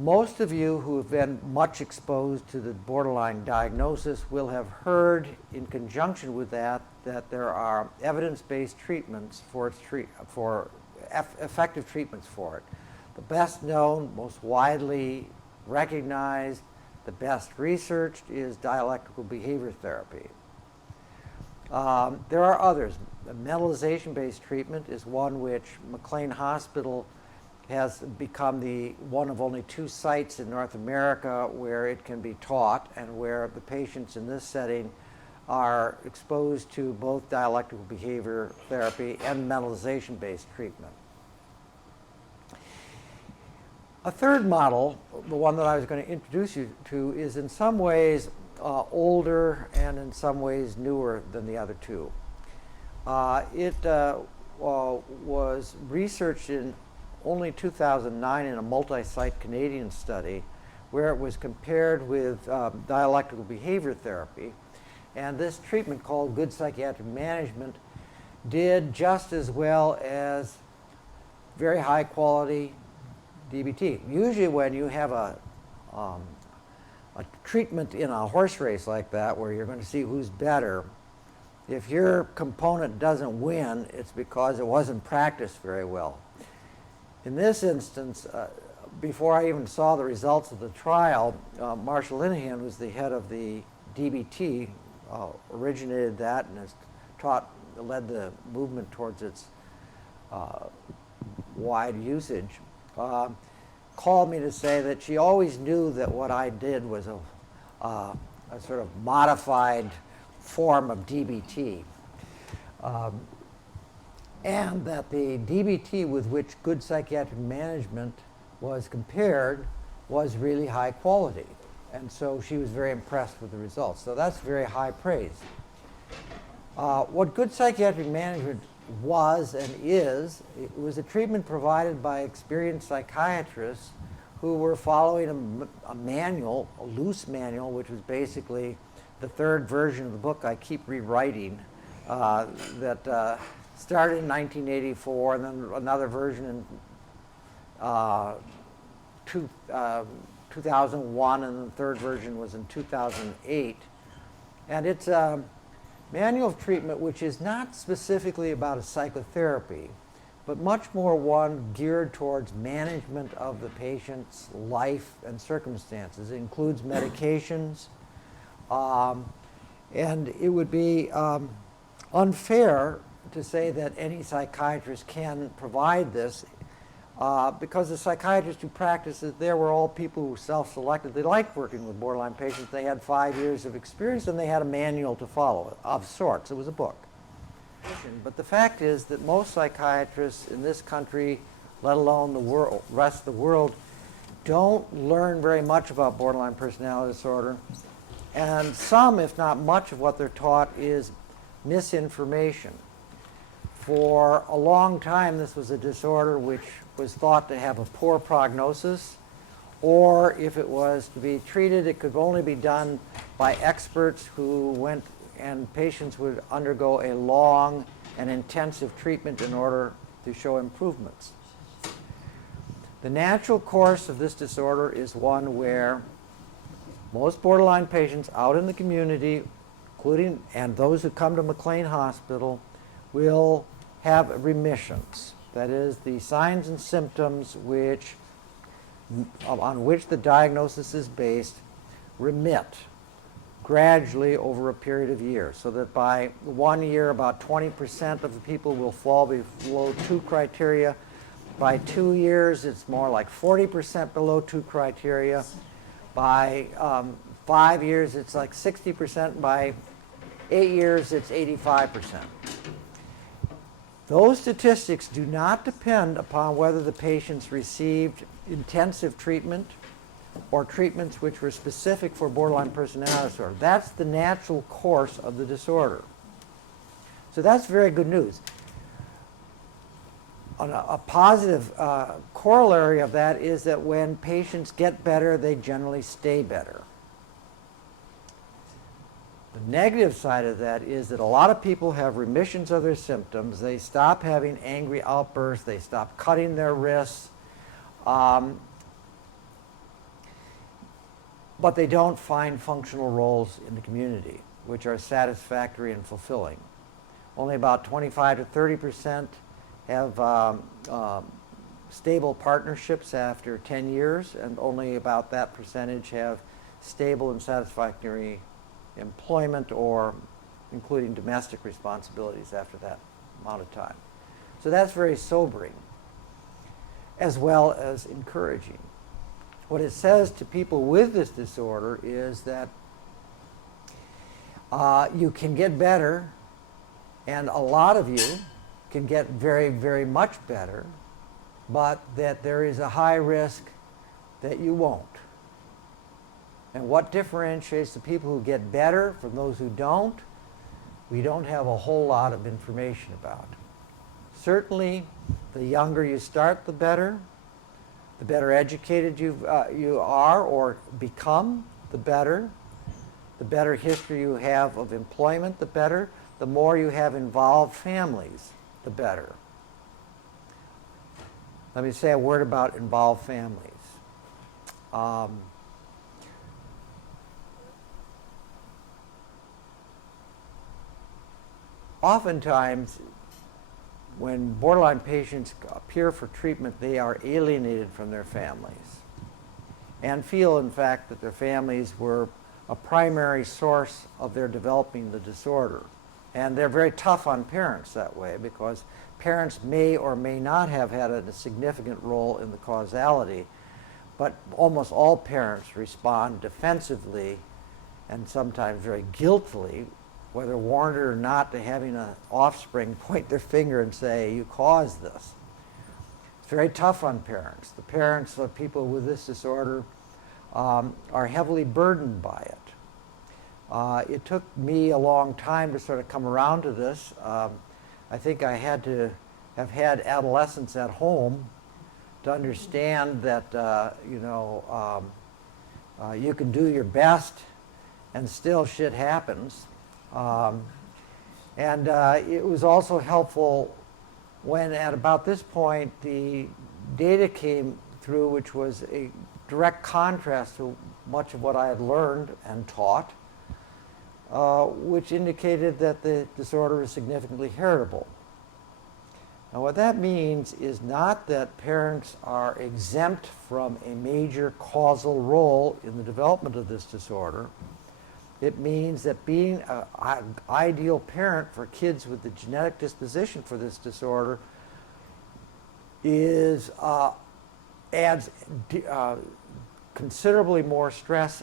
Most of you who have been much exposed to the borderline diagnosis will have heard in conjunction with that there are evidence-based treatments for effective treatments for it. The best known, most widely recognized, the best researched is dialectical behavior therapy. There are others. Mentalization-based treatment is one which McLean Hospital has become one of only 2 sites in North America where it can be taught and where the patients in this setting are exposed to both dialectical behavior therapy and mentalization-based treatment. A third model, the one that I was going to introduce you to, is in some ways older and in some ways newer than the other 2. It was researched in only 2009 in a multi-site Canadian study where it was compared with dialectical behavior therapy. And this treatment, called good psychiatric management, did just as well as very high quality DBT. Usually when you have a treatment in a horse race like that where you're going to see who's better, if your component doesn't win, it's because it wasn't practiced very well. In this instance, before I even saw the results of the trial, Marshall Linehan, who's the head of the DBT, originated that and has led the movement towards its wide usage, called me to say that she always knew that what I did was a sort of modified form of DBT. And that the DBT with which good psychiatric management was compared was really high quality. And so she was very impressed with the results. So that's very high praise. What good psychiatric management was and is, it was a treatment provided by experienced psychiatrists who were following a manual, a loose manual, which was basically the 3rd version of the book I keep rewriting, that started in 1984, and then another version in 2001, and the 3rd version was in 2008. And it's a manual of treatment which is not specifically about a psychotherapy, but much more one geared towards management of the patient's life and circumstances. It includes medications, and it would be unfair to say that any psychiatrist can provide this, because the psychiatrists who practiced it there were all people who self-selected. They liked working with borderline patients. They had 5 years of experience and they had a manual to follow of sorts. It was a book. But the fact is that most psychiatrists in this country, let alone the rest of the world, don't learn very much about borderline personality disorder. And some, if not much, of what they're taught is misinformation. For a long time, this was a disorder which was thought to have a poor prognosis, or if it was to be treated, it could only be done by experts who went, and patients would undergo a long and intensive treatment in order to show improvements. The natural course of this disorder is one where most borderline patients out in the community, including and those who come to McLean Hospital, will have remissions. That is, the signs and symptoms on which the diagnosis is based remit gradually over a period of years, so that by 1 year, about 20% of the people will fall below 2 criteria. By 2 years, it's more like 40% below 2 criteria. By 5 years, it's like 60%. By 8 years, it's 85%. Those statistics do not depend upon whether the patients received intensive treatment or treatments which were specific for borderline personality disorder. That's the natural course of the disorder. So that's very good news. A positive corollary of that is that when patients get better, they generally stay better. The negative side of that is that a lot of people have remissions of their symptoms. They stop having angry outbursts. They stop cutting their wrists. but they don't find functional roles in the community which are satisfactory and fulfilling. Only about 25 to 30% have stable partnerships after 10 years, and only about that percentage have stable and satisfactory employment or including domestic responsibilities after that amount of time. So that's very sobering, as well as encouraging. What it says to people with this disorder is that you can get better, and a lot of you can get very, very much better, but that there is a high risk that you won't. And what differentiates the people who get better from those who don't, we don't have a whole lot of information about. Certainly, the younger you start, the better educated you are or become, the better. The better history you have of employment, the better. The more you have involved families, the better. Let me say a word about involved families. Oftentimes, when borderline patients appear for treatment, they are alienated from their families and feel, in fact, that their families were a primary source of their developing the disorder. And they're very tough on parents that way, because parents may or may not have had a significant role in the causality, but almost all parents respond defensively and sometimes very guiltily, whether warranted or not, to having an offspring point their finger and say, you caused this. It's very tough on parents. The parents of people with this disorder are heavily burdened by it. It took me a long time to sort of come around to this. I think I had to have had adolescents at home to understand that, you can do your best and still shit happens. It was also helpful when at about this point the data came through, which was a direct contrast to much of what I had learned and taught, which indicated that the disorder is significantly heritable. Now, what that means is not that parents are exempt from a major causal role in the development of this disorder. It means that being an ideal parent for kids with the genetic disposition for this disorder adds considerably more stress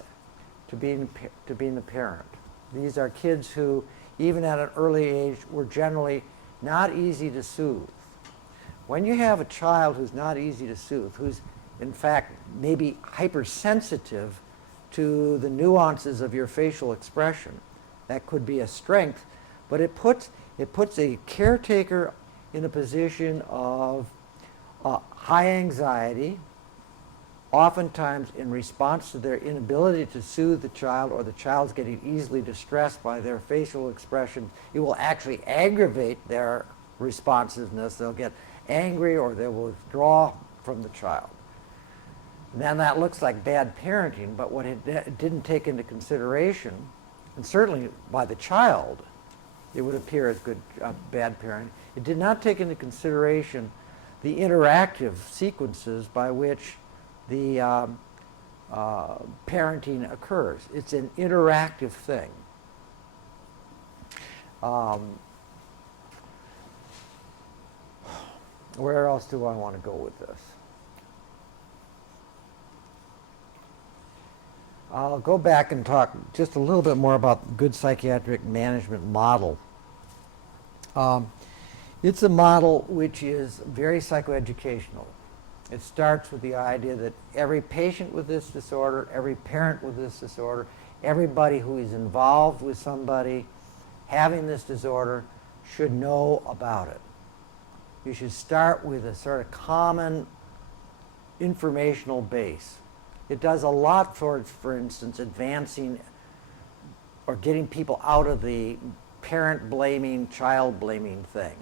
to being the parent. These are kids who, even at an early age, were generally not easy to soothe. When you have a child who's not easy to soothe, who's in fact maybe hypersensitive to the nuances of your facial expression, that could be a strength, but it puts a caretaker in a position of high anxiety, oftentimes in response to their inability to soothe the child, or the child's getting easily distressed by their facial expression. It will actually aggravate their responsiveness. They'll get angry or they will withdraw from the child. And then that looks like bad parenting, but what it didn't take into consideration, and certainly by the child, it would appear as bad parenting. It did not take into consideration the interactive sequences by which the parenting occurs. It's an interactive thing. Where else do I want to go with this? I'll go back and talk just a little bit more about good psychiatric management model. It's a model which is very psychoeducational. It starts with the idea that every patient with this disorder, every parent with this disorder, everybody who is involved with somebody having this disorder should know about it. You should start with a sort of common informational base. It does a lot towards, for instance, advancing or getting people out of the parent blaming, child blaming thing.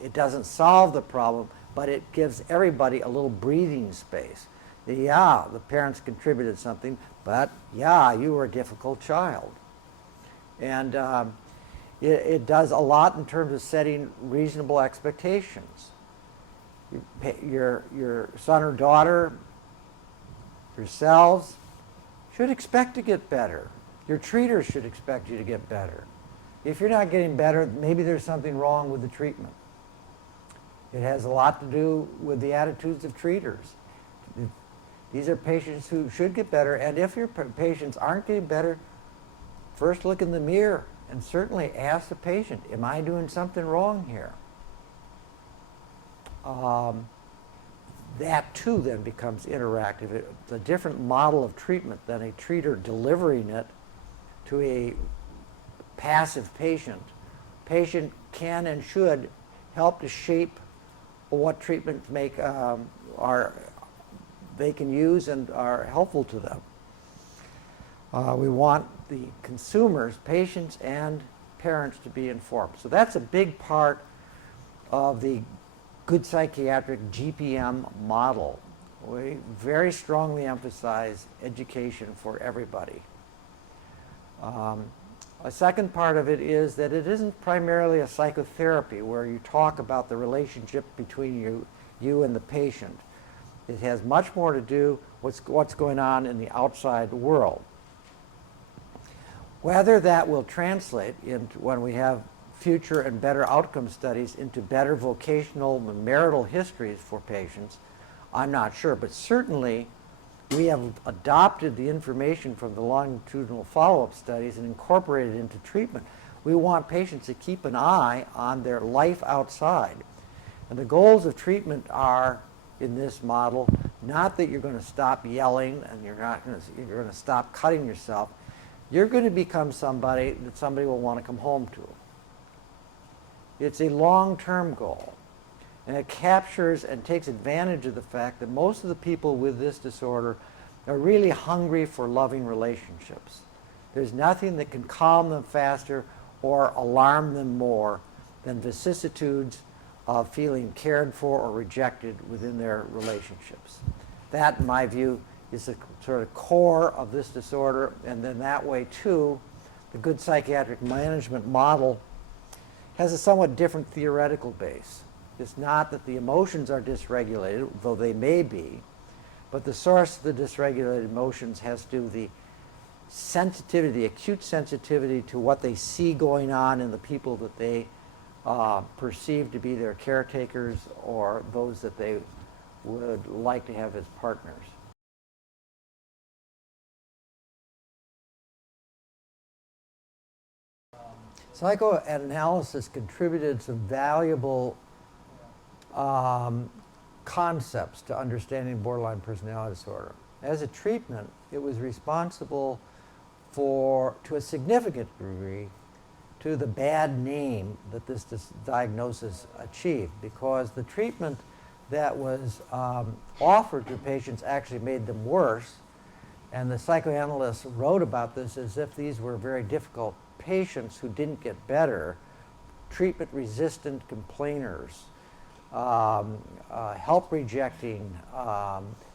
It doesn't solve the problem, but it gives everybody a little breathing space. Yeah, the parents contributed something, but yeah, you were a difficult child. And it does a lot in terms of setting reasonable expectations. Your son or daughter, yourselves, should expect to get better. Your treaters should expect you to get better. If you're not getting better, maybe there's something wrong with the treatment. It has a lot to do with the attitudes of treaters. These are patients who should get better, and if your patients aren't getting better, first look in the mirror and certainly ask the patient, am I doing something wrong here? That too then becomes interactive. It's a different model of treatment than a treater delivering it to a passive patient. Patient can and should help to shape what treatments they can use and are helpful to them. We want the consumers, patients and parents, to be informed. So that's a big part of the good psychiatric GPM model. We very strongly emphasize education for everybody. A second part of it is that it isn't primarily a psychotherapy where you talk about the relationship between you and the patient. It has much more to do with what's going on in the outside world. Whether that will translate into, when we have future and better outcome studies, into better vocational and marital histories for patients, I'm not sure. But certainly we have adopted the information from the longitudinal follow-up studies and incorporated it into treatment. We want patients to keep an eye on their life outside. And the goals of treatment are, in this model, not that you're going to stop yelling and you're going to stop cutting yourself. You're going to become somebody that somebody will want to come home to. It's a long-term goal, and it captures and takes advantage of the fact that most of the people with this disorder are really hungry for loving relationships. There's nothing that can calm them faster or alarm them more than vicissitudes of feeling cared for or rejected within their relationships. That, in my view, is the sort of core of this disorder, and then that way, too, the good psychiatric management model has a somewhat different theoretical base. It's not that the emotions are dysregulated, though they may be, but the source of the dysregulated emotions has to do with the sensitivity, the acute sensitivity to what they see going on in the people that they perceive to be their caretakers or those that they would like to have as partners. Psychoanalysis contributed some valuable concepts to understanding borderline personality disorder. As a treatment, it was responsible for, to a significant degree, to the bad name that this diagnosis achieved, because the treatment that was offered to patients actually made them worse, and the psychoanalysts wrote about this as if these were very difficult patients who didn't get better, treatment-resistant complainers, help-rejecting,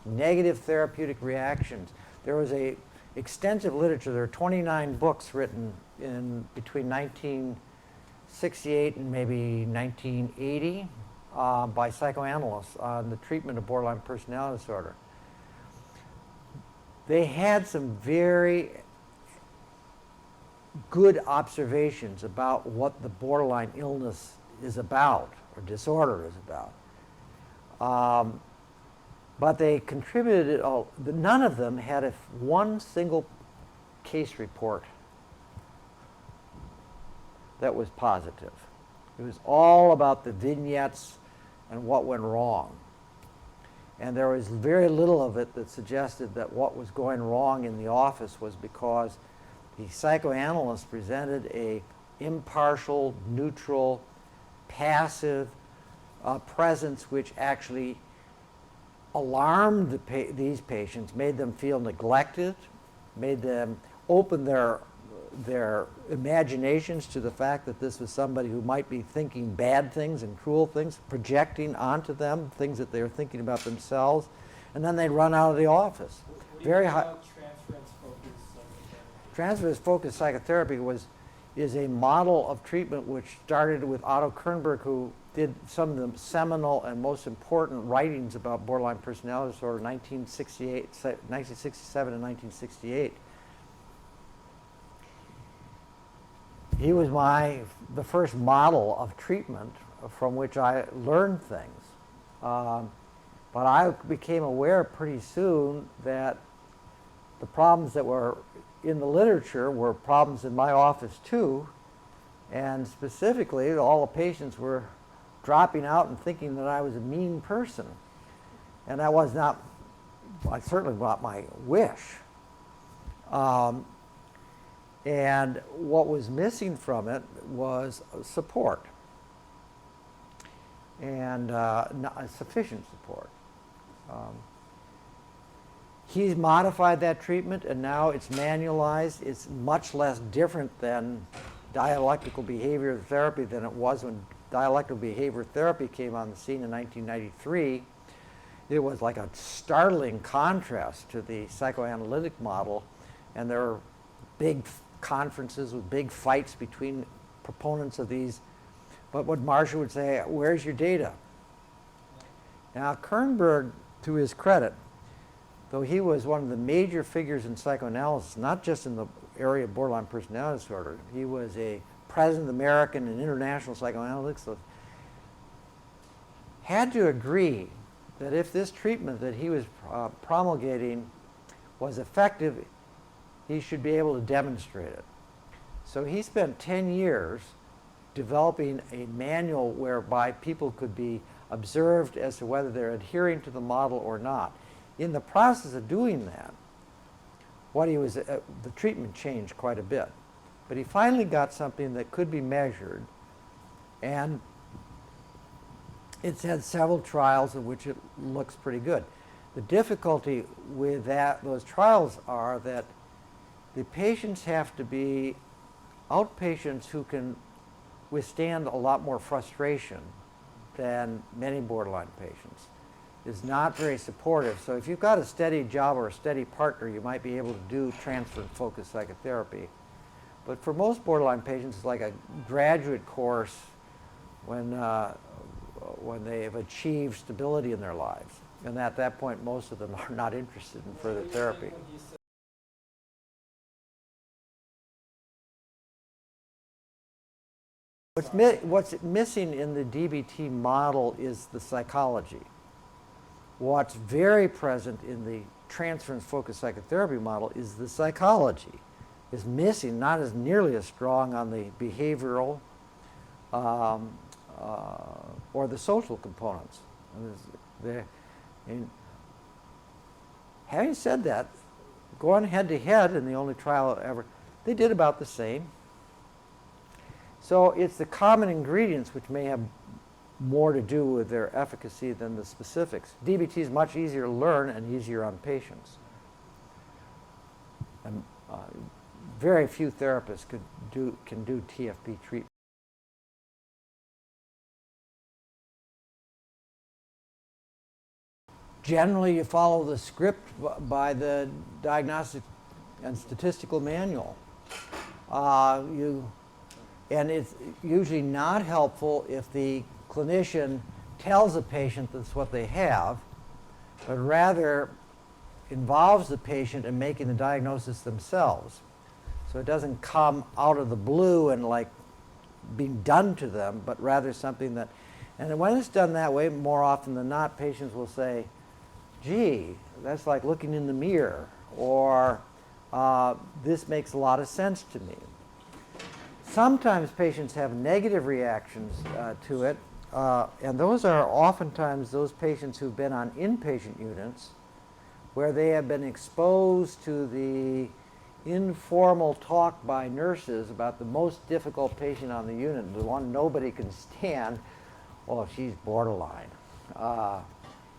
negative therapeutic reactions. There was a extensive literature. There are 29 books written in between 1968 and maybe 1980 by psychoanalysts on the treatment of borderline personality disorder. They had some very good observations about what the borderline illness is about, or disorder is about. But they contributed it all. None of them had one single case report that was positive. It was all about the vignettes and what went wrong. And there was very little of it that suggested that what was going wrong in the office was because the psychoanalyst presented a impartial, neutral, passive presence which actually alarmed these patients, made them feel neglected, made them open their imaginations to the fact that this was somebody who might be thinking bad things and cruel things, projecting onto them things that they were thinking about themselves. and then they'd run out of the office. What do you Very think high. about transference-focused psychotherapy? Transference-focused psychotherapy is a model of treatment which started with Otto Kernberg, who did some of the seminal and most important writings about borderline personality disorder in 1967 and 1968. He was the first model of treatment from which I learned things. But I became aware pretty soon that the problems that were in the literature were problems in my office too, and specifically all the patients were dropping out and thinking that I was a mean person. And that was not, certainly not my wish. And what was missing from it was support, and not sufficient support. He's modified that treatment, and now it's manualized. It's much less different than dialectical behavior therapy than it was when dialectical behavior therapy came on the scene in 1993. It was like a startling contrast to the psychoanalytic model, and there were big conferences with big fights between proponents of these. But what Marshall would say, where's your data? Now, Kernberg, to his credit, though he was one of the major figures in psychoanalysis, not just in the area of borderline personality disorder, he was a president of the American and International Psychoanalytic Society, had to agree that if this treatment that he was promulgating was effective, he should be able to demonstrate it. So he spent 10 years developing a manual whereby people could be observed as to whether they're adhering to the model or not. In the process of doing that, the treatment changed quite a bit. But he finally got something that could be measured, and it's had several trials in which it looks pretty good. The difficulty with those trials are that the patients have to be outpatients who can withstand a lot more frustration than many borderline patients. Is not very supportive. So if you've got a steady job or a steady partner, you might be able to do transference-focused psychotherapy. But for most borderline patients, it's like a graduate course when they have achieved stability in their lives. And at that point, most of them are not interested in further therapy. What's missing in the DBT model is the psychology. What's very present in the transference-focused psychotherapy model is the psychology. Is missing, not as nearly as strong on the behavioral or the social components. And having said that, going head-to-head in the only trial ever, they did about the same. So it's the common ingredients which may have more to do with their efficacy than the specifics. DBT is much easier to learn and easier on patients. And very few therapists can do TFP treatment. Generally, you follow the script by the Diagnostic and Statistical Manual. And it's usually not helpful if the clinician tells a patient that's what they have, but rather involves the patient in making the diagnosis themselves. So it doesn't come out of the blue and like being done to them, but rather something that, and when it's done that way, more often than not, patients will say, gee, that's like looking in the mirror, or this makes a lot of sense to me. Sometimes patients have negative reactions to it, and those are oftentimes those patients who've been on inpatient units where they have been exposed to the informal talk by nurses about the most difficult patient on the unit, the one nobody can stand. Oh, she's borderline.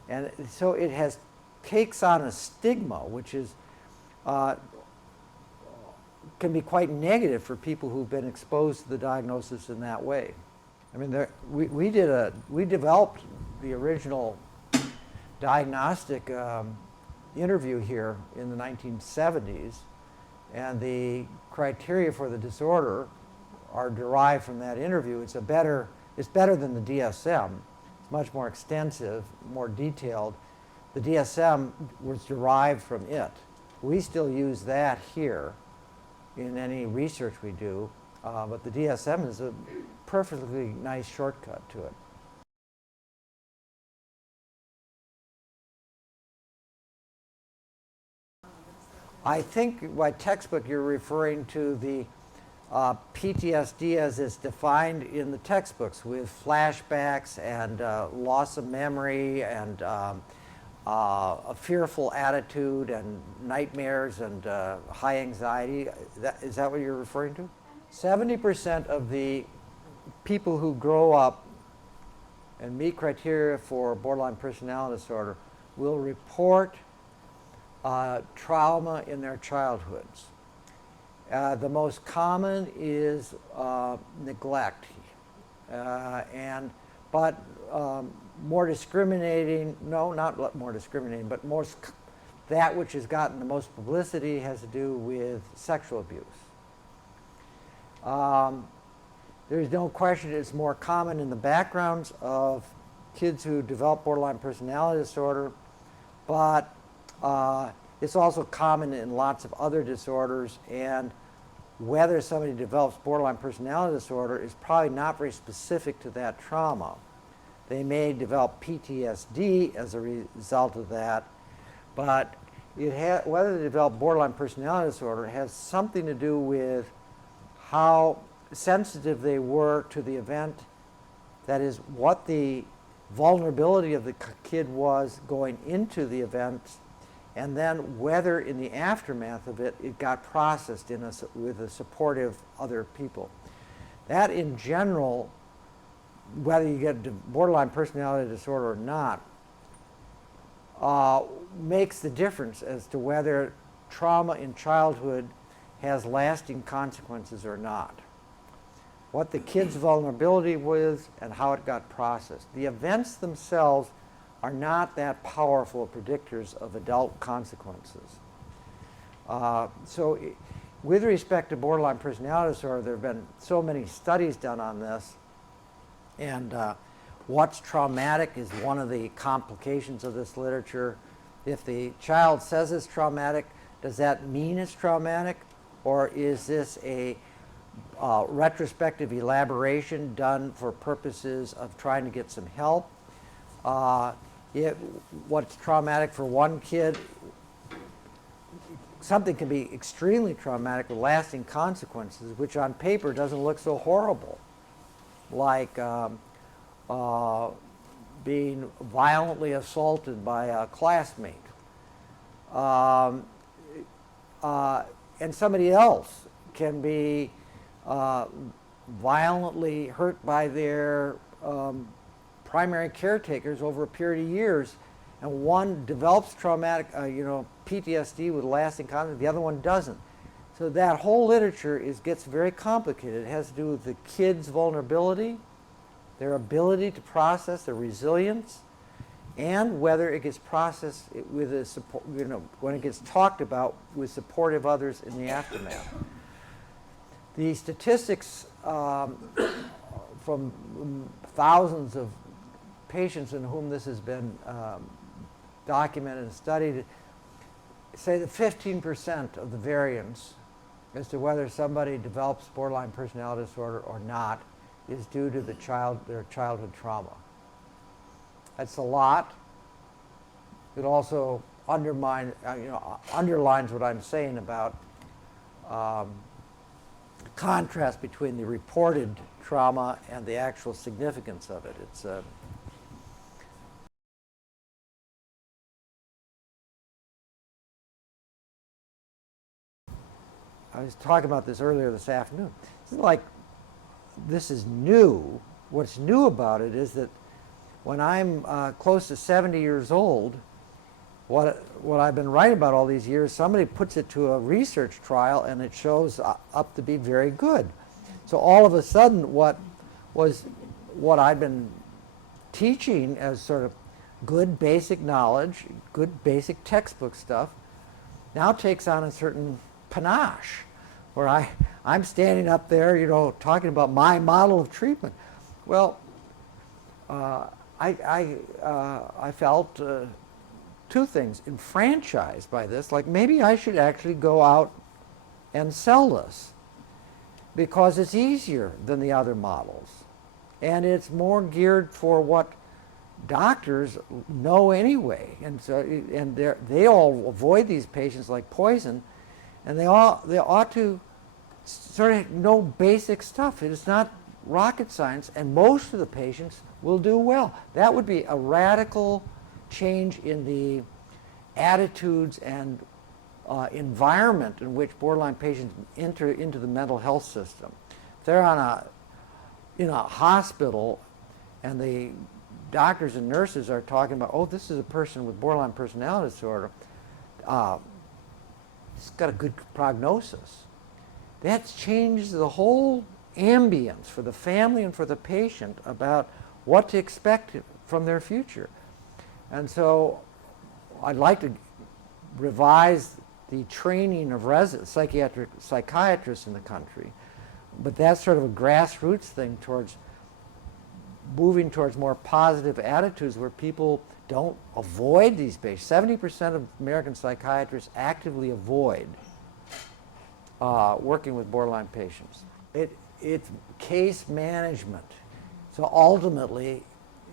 And so it takes on a stigma, which is can be quite negative for people who've been exposed to the diagnosis in that way. I mean, we developed the original diagnostic interview here in the 1970s, and the criteria for the disorder are derived from that interview. It's better than the DSM. It's much more extensive, more detailed. The DSM was derived from it. We still use that here in any research we do, but the DSM is a perfectly nice shortcut to it. I think by textbook you're referring to the PTSD as it's defined in the textbooks, with flashbacks and loss of memory and a fearful attitude and nightmares and high anxiety. Is that what you're referring to? 70% of the people who grow up and meet criteria for borderline personality disorder will report trauma in their childhoods. The most common is neglect, but more discriminating, no, not more discriminating, but that which has gotten the most publicity has to do with sexual abuse. There's no question it's more common in the backgrounds of kids who develop borderline personality disorder, but it's also common in lots of other disorders, and whether somebody develops borderline personality disorder is probably not very specific to that trauma. They may develop PTSD as a result of that, but whether they develop borderline personality disorder has something to do with how sensitive they were to the event, that is, what the vulnerability of the kid was going into the event, and then whether in the aftermath of it, it got processed with the supportive other people. That in general, whether you get borderline personality disorder or not, makes the difference as to whether trauma in childhood has lasting consequences or not. What the kid's vulnerability was and how it got processed. The events themselves are not that powerful predictors of adult consequences. So with respect to borderline personality disorder, there have been so many studies done on this, and what's traumatic is one of the complications of this literature. If the child says it's traumatic, does that mean it's traumatic, or is this a retrospective elaboration done for purposes of trying to get some help? What's traumatic for one kid, something can be extremely traumatic with lasting consequences, which on paper doesn't look so horrible, like being violently assaulted by a classmate. And somebody else can be violently hurt by their primary caretakers over a period of years, and one develops traumatic, PTSD with lasting consequences, the other one doesn't. So that whole literature gets very complicated. It has to do with the kid's vulnerability, their ability to process, their resilience, and whether it gets processed with a support, when it gets talked about with supportive others in the aftermath. The statistics from thousands of patients in whom this has been documented and studied say that 15% of the variance as to whether somebody develops borderline personality disorder or not is due to their childhood trauma. That's a lot. It also underlines what I'm saying about contrast between the reported trauma and the actual significance of it. I was talking about this earlier this afternoon. This is new. What's new about it is that when I'm close to 70 years old, what I've been writing about all these years, somebody puts it to a research trial and it shows up to be very good. So all of a sudden what I've been teaching as sort of good basic knowledge, good basic textbook stuff, now takes on a certain panache, where I'm standing up there, talking about my model of treatment. Well, I felt two things: enfranchised by this, like maybe I should actually go out and sell this, because it's easier than the other models, and it's more geared for what doctors know anyway, and so they all avoid these patients like poison, and they ought to sort of know basic stuff. It's not rocket science, and most of the patients will do well. That would be a radical change in the attitudes and environment in which borderline patients enter into the mental health system. If they're in a hospital and the doctors and nurses are talking about, oh, this is a person with borderline personality disorder, it's got a good prognosis. That changes the whole ambience for the family and for the patient about what to expect from their future. And so I'd like to revise the training of psychiatric psychiatrists in the country, but that's sort of a grassroots thing towards moving towards more positive attitudes where people don't avoid these patients. 70% of American psychiatrists actively avoid working with borderline patients. It's case management. So ultimately,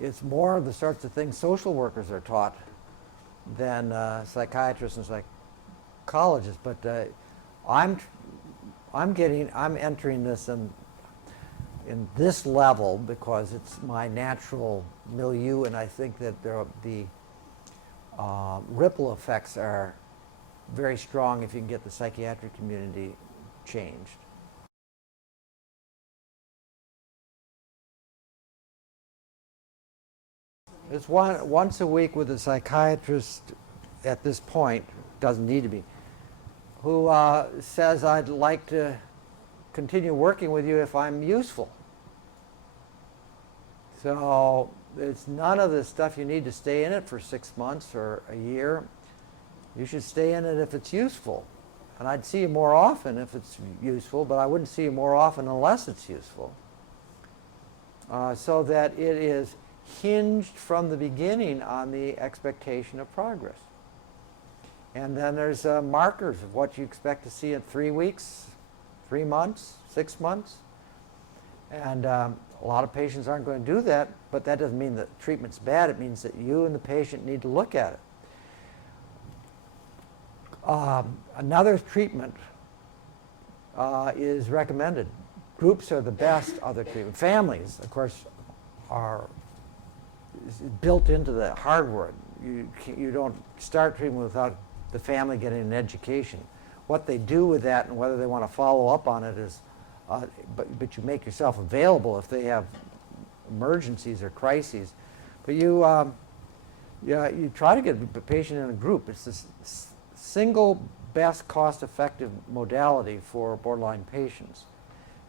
it's more of the sorts of things social workers are taught than psychiatrists and psychologists. But I'm entering this in this level because it's my natural milieu, and I think that the ripple effects are very strong if you can get the psychiatric community changed. It's once a week with a psychiatrist at this point, doesn't need to be, who says, I'd like to continue working with you if I'm useful. So it's none of the stuff you need to stay in it for 6 months or a year. You should stay in it if it's useful. And I'd see you more often if it's useful, but I wouldn't see you more often unless it's useful. So that it is hinged from the beginning on the expectation of progress. And then there's markers of what you expect to see in 3 weeks, 3 months, 6 months. And a lot of patients aren't going to do that, but that doesn't mean that treatment's bad. It means that you and the patient need to look at it. Another treatment is recommended. Groups are the best other treatment. Families, of course, are built into the hardware. You don't start treatment without the family getting an education. What they do with that and whether they want to follow up on it is, but you make yourself available if they have emergencies or crises. But you try to get the patient in a group. It's the single best cost-effective modality for borderline patients.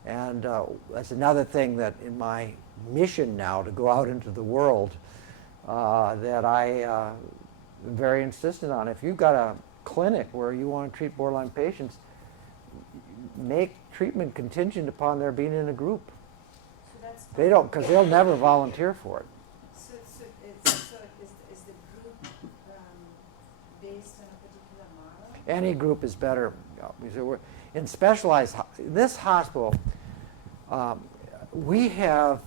And that's another thing that in my mission now to go out into the world that I am very insistent on. If you've got a clinic where you want to treat borderline patients, make treatment contingent upon their being in a group. So that's They don't, because they'll never volunteer for it. So is the group based on a particular model? Any group is better. In specialized, in this hospital, we have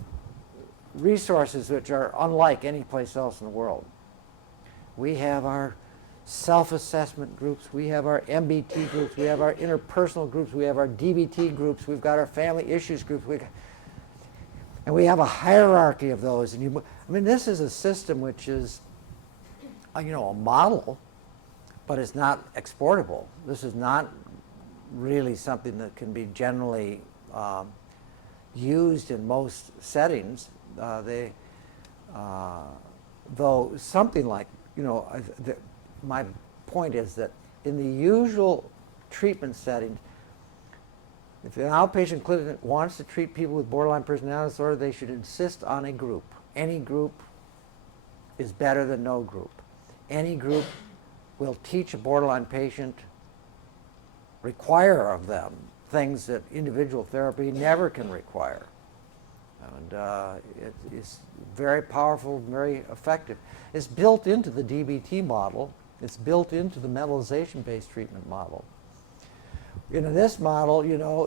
resources which are unlike any place else in the world. We have our self-assessment groups, we have our MBT groups, we have our interpersonal groups, we have our DBT groups, we've got our family issues groups, and we have a hierarchy of those. And this is a system which is, a model, but it's not exportable. This is not really something that can be generally used in most settings. Though something like, my point is that in the usual treatment setting, if an outpatient clinic wants to treat people with borderline personality disorder, they should insist on a group, any group, is better than no group. Any group will teach a borderline patient, require of them things that individual therapy never can require. And it's very powerful, very effective. It's built into the DBT model. It's built into the mentalization-based treatment model. In this model,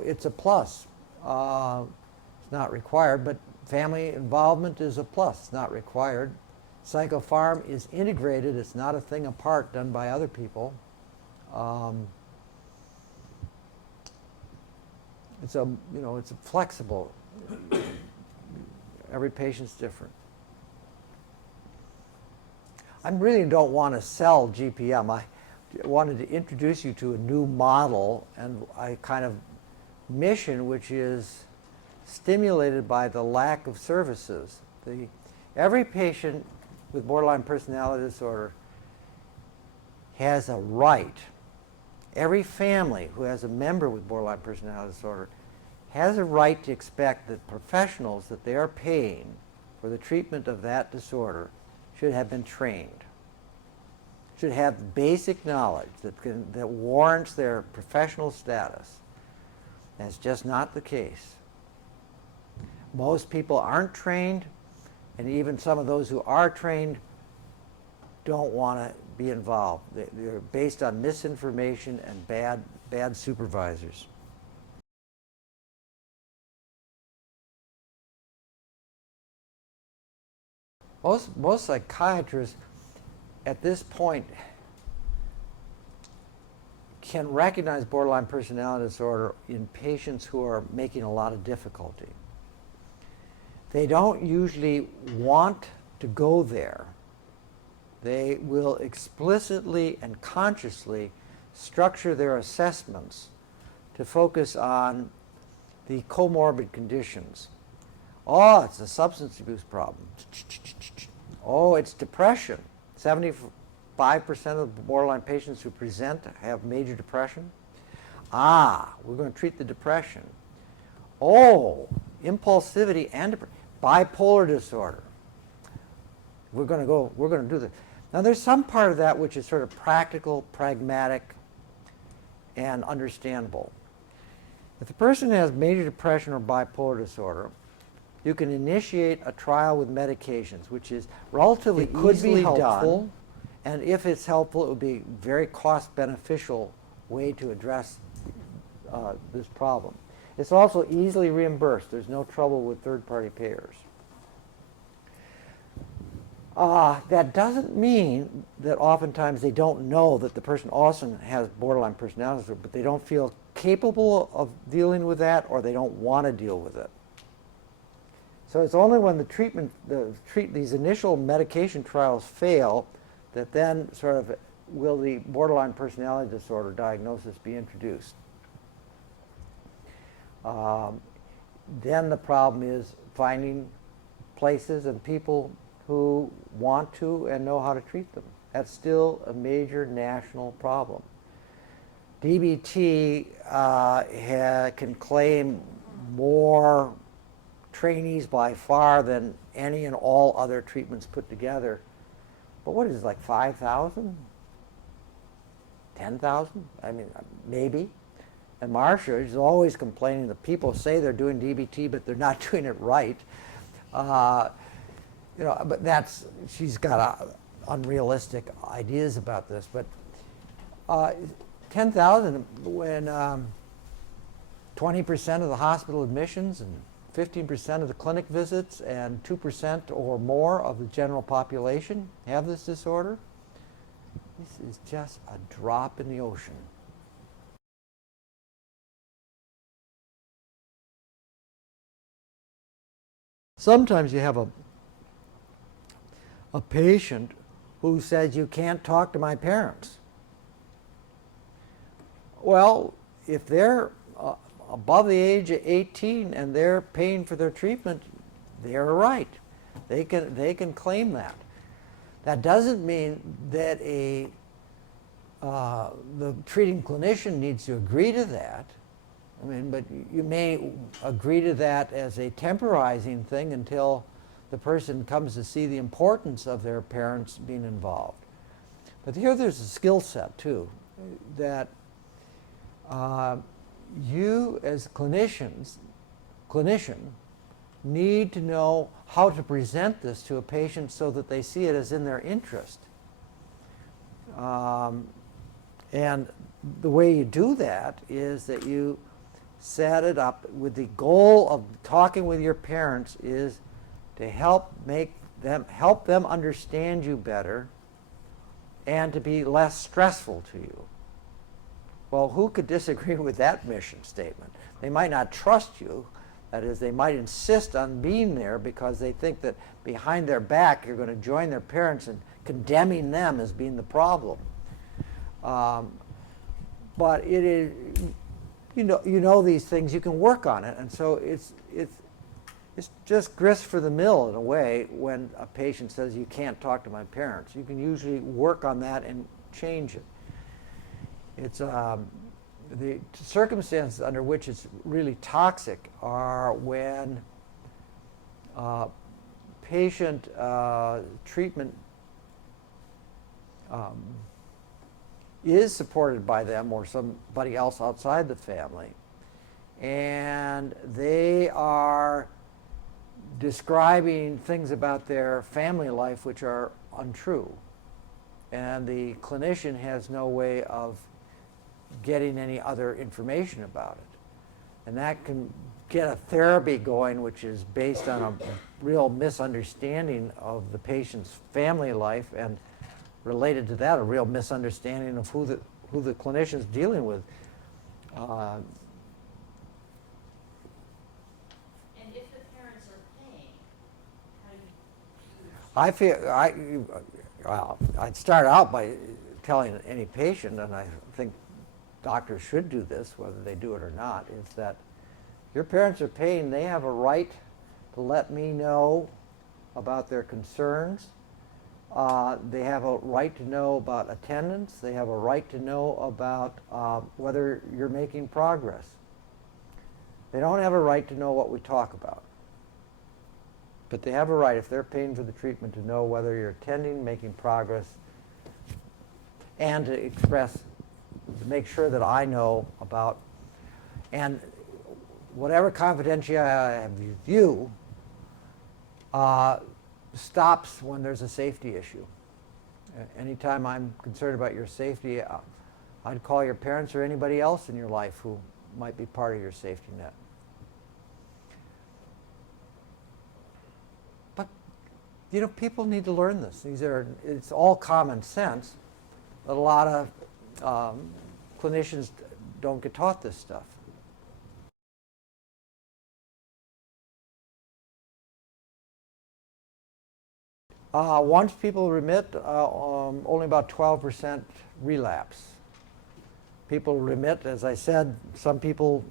it's a plus. It's not required, but family involvement is a plus. It's not required. Psychopharm is integrated. It's not a thing apart done by other people. It's a flexible. Every patient's different. I really don't want to sell GPM. I wanted to introduce you to a new model and a kind of mission which is stimulated by the lack of services. Every patient with borderline personality disorder has a right. Every family who has a member with borderline personality disorder has a right to expect that professionals that they are paying for the treatment of that disorder should have been trained, should have basic knowledge that warrants their professional status. That's just not the case. Most people aren't trained, and even some of those who are trained don't want to be involved. They're based on misinformation and bad supervisors. Most psychiatrists at this point can recognize borderline personality disorder in patients who are making a lot of difficulty. They don't usually want to go there. They will explicitly and consciously structure their assessments to focus on the comorbid conditions. Oh, it's a substance abuse problem. Oh, it's depression. 75% of the borderline patients who present have major depression. Ah, we're going to treat the depression. Oh, impulsivity and bipolar disorder. We're going to do this. Now, there's some part of that which is sort of practical, pragmatic, and understandable. If the person has major depression or bipolar disorder, you can initiate a trial with medications, which is relatively easily helpful, and if it's helpful, it would be a very cost-beneficial way to address this problem. It's also easily reimbursed. There's no trouble with third-party payers. That doesn't mean that oftentimes they don't know that the person also has borderline personality disorder, but they don't feel capable of dealing with that, or they don't want to deal with it. So it's only when these initial medication trials fail that then sort of will the borderline personality disorder diagnosis be introduced. Then the problem is finding places and people who want to and know how to treat them. That's still a major national problem. DBT can claim more trainees by far than any and all other treatments put together. But what is it, like 5,000? 10,000? I mean, maybe. And Marcia is always complaining that people say they're doing DBT, but they're not doing it right. But she's got unrealistic ideas about this. But 10,000 when 20% of the hospital admissions and 15% of the clinic visits and 2% or more of the general population have this disorder. This is just a drop in the ocean. Sometimes you have a patient who says, you can't talk to my parents. Well, if they're above the age of 18 and they're paying for their treatment, they're right. They can claim that. That doesn't mean that the treating clinician needs to agree to that. I mean, but you may agree to that as a temporizing thing until the person comes to see the importance of their parents being involved. But here there's a skill set too, that you as clinician need to know how to present this to a patient so that they see it as in their interest. And the way you do that is that you set it up with the goal of talking with your parents is to help them understand you better and to be less stressful to you. Well, who could disagree with that mission statement? They might not trust you. That is, they might insist on being there because they think that behind their back you're going to join their parents in condemning them as being the problem. But it is, you know these things, you can work on it, and so it's just grist for the mill in a way when a patient says you can't talk to my parents. You can usually work on that and change it. It's the circumstances under which it's really toxic are when patient treatment is supported by them or somebody else outside the family, and they are describing things about their family life which are untrue, and the clinician has no way of getting any other information about it. And that can get a therapy going which is based on a real misunderstanding of the patient's family life, and related to that, a real misunderstanding of who the clinician's dealing with. And if the parents are paying, how do you? I'd start out by telling any patient, and I think doctors should do this, whether they do it or not, is that your parents are paying, they have a right to let me know about their concerns. They have a right to know about attendance. They have a right to know about whether you're making progress. They don't have a right to know what we talk about. But they have a right, if they're paying for the treatment, to know whether you're attending, making progress, and to express, to make sure that I know about, and whatever confidentiality I have with you stops when there's a safety issue. Anytime I'm concerned about your safety, I'd call your parents or anybody else in your life who might be part of your safety net. But, people need to learn this. It's all common sense, but a lot of clinicians don't get taught this stuff. Once people remit, only about 12% relapse. People remit, as I said, some people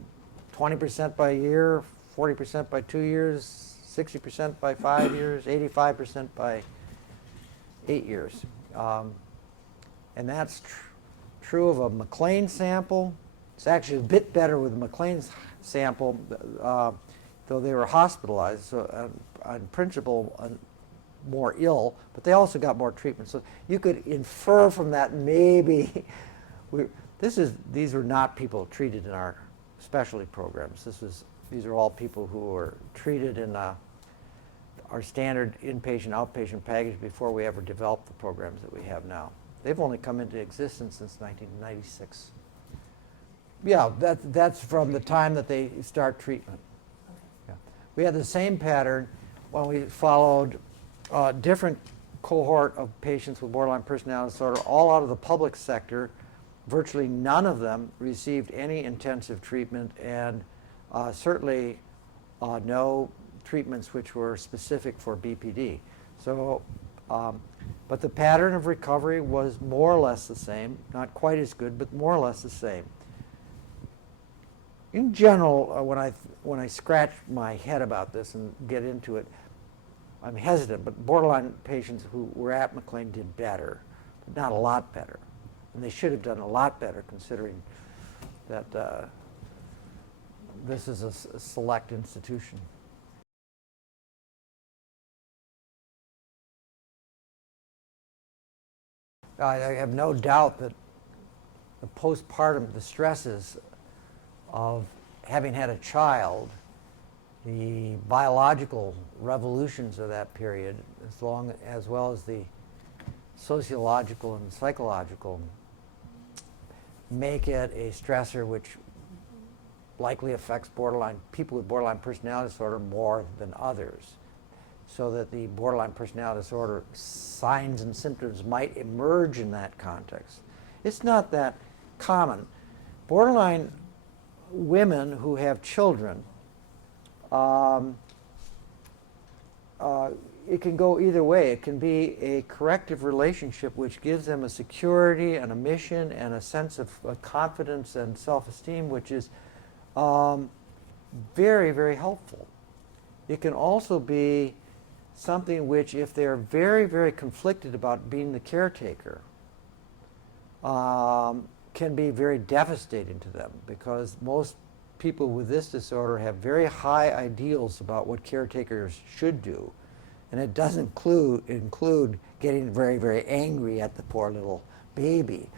20% by a year, 40% by 2 years, 60% by 5 years, 85% by 8 years. And that's true of a McLean sample. It's actually a bit better with McLean's sample, though they were hospitalized, so on principle, more ill, but they also got more treatment. So you could infer from that maybe these were not people treated in our specialty programs. These are all people who were treated in our standard inpatient outpatient package before we ever developed the programs that we have now. They've only come into existence since 1996. Yeah, that's from the time that they start treatment. Yeah. We had the same pattern when we followed different cohort of patients with borderline personality disorder, all out of the public sector. Virtually none of them received any intensive treatment, and certainly no treatments which were specific for BPD. So, but the pattern of recovery was more or less the same, not quite as good, but more or less the same. In general, when I scratch my head about this and get into it, I'm hesitant, but borderline patients who were at McLean did better, but not a lot better. And they should have done a lot better considering that this is a select institution. I have no doubt that the postpartum, the stresses of having had a child, the biological revolutions of that period, as well as the sociological and psychological, make it a stressor which likely affects people with borderline personality disorder more than others. So that the borderline personality disorder signs and symptoms might emerge in that context. It's not that common. Borderline women who have children, it can go either way. It can be a corrective relationship which gives them a security and a mission and a sense of confidence and self-esteem, which is very, very helpful. It can also be something which, if they're very, very conflicted about being the caretaker, can be very devastating to them, because most people with this disorder have very high ideals about what caretakers should do, and it doesn't include getting very, very angry at the poor little baby.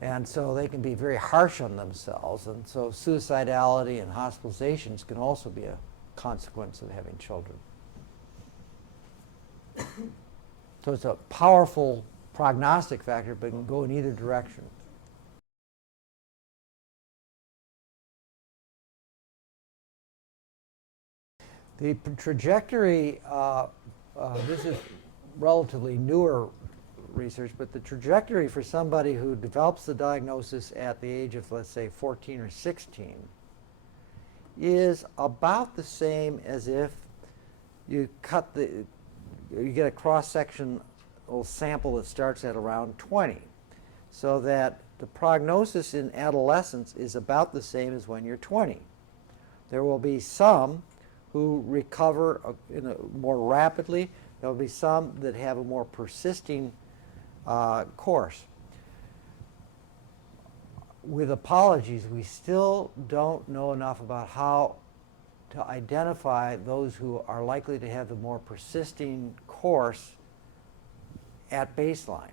And so they can be very harsh on themselves, and so suicidality and hospitalizations can also be a consequence of having children. So it's a powerful prognostic factor, but it can go in either direction. The trajectory, this is relatively newer research, but the trajectory for somebody who develops the diagnosis at the age of, let's say, 14 or 16 is about the same as if you get a cross-sectional sample that starts at around 20. So that the prognosis in adolescence is about the same as when you're 20. There will be some who recover more rapidly. There will be some that have a more persisting course. With apologies, we still don't know enough about how to identify those who are likely to have the more persisting course at baseline.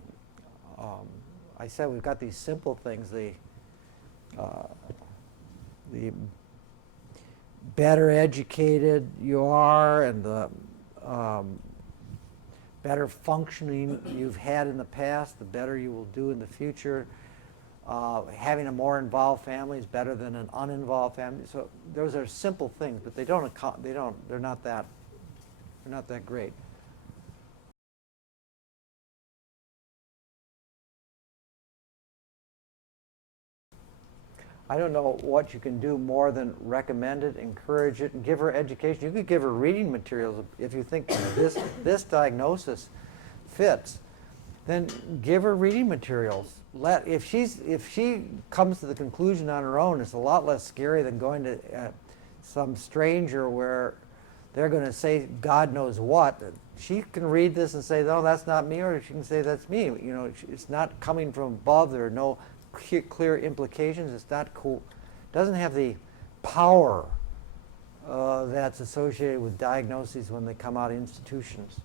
I said we've got these simple things, the better educated you are and the better functioning you've had in the past, the better you will do in the future. Having a more involved family is better than an uninvolved family. So those are simple things, but they're not that great. I don't know what you can do more than recommend it, encourage it, and give her education. You could give her reading materials if you think this diagnosis fits. Then give her reading materials. If she comes to the conclusion on her own, it's a lot less scary than going to some stranger where they're going to say God knows what. She can read this and say, no, that's not me, or she can say that's me. You know, it's not coming from above. There are no clear implications. It's not cool. It doesn't have the power that's associated with diagnoses when they come out of institutions.